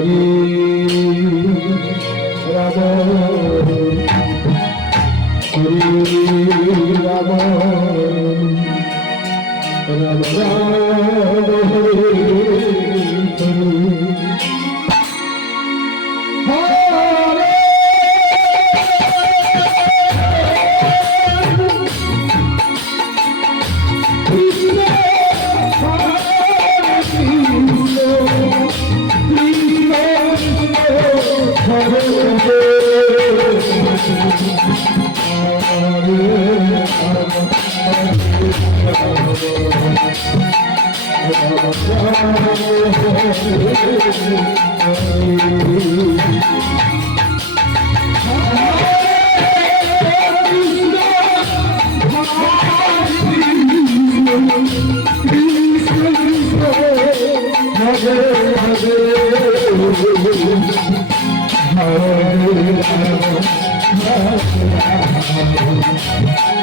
You. Hare Hare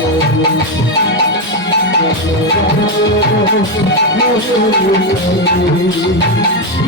I'm I'm not sure if going to to be able Thank you.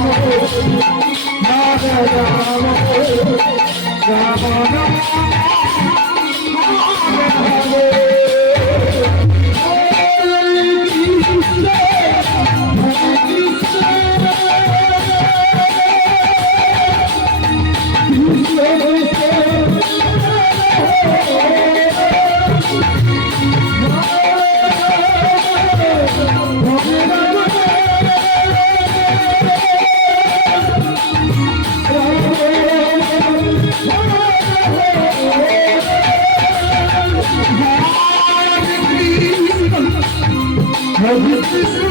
Merci.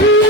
Woo!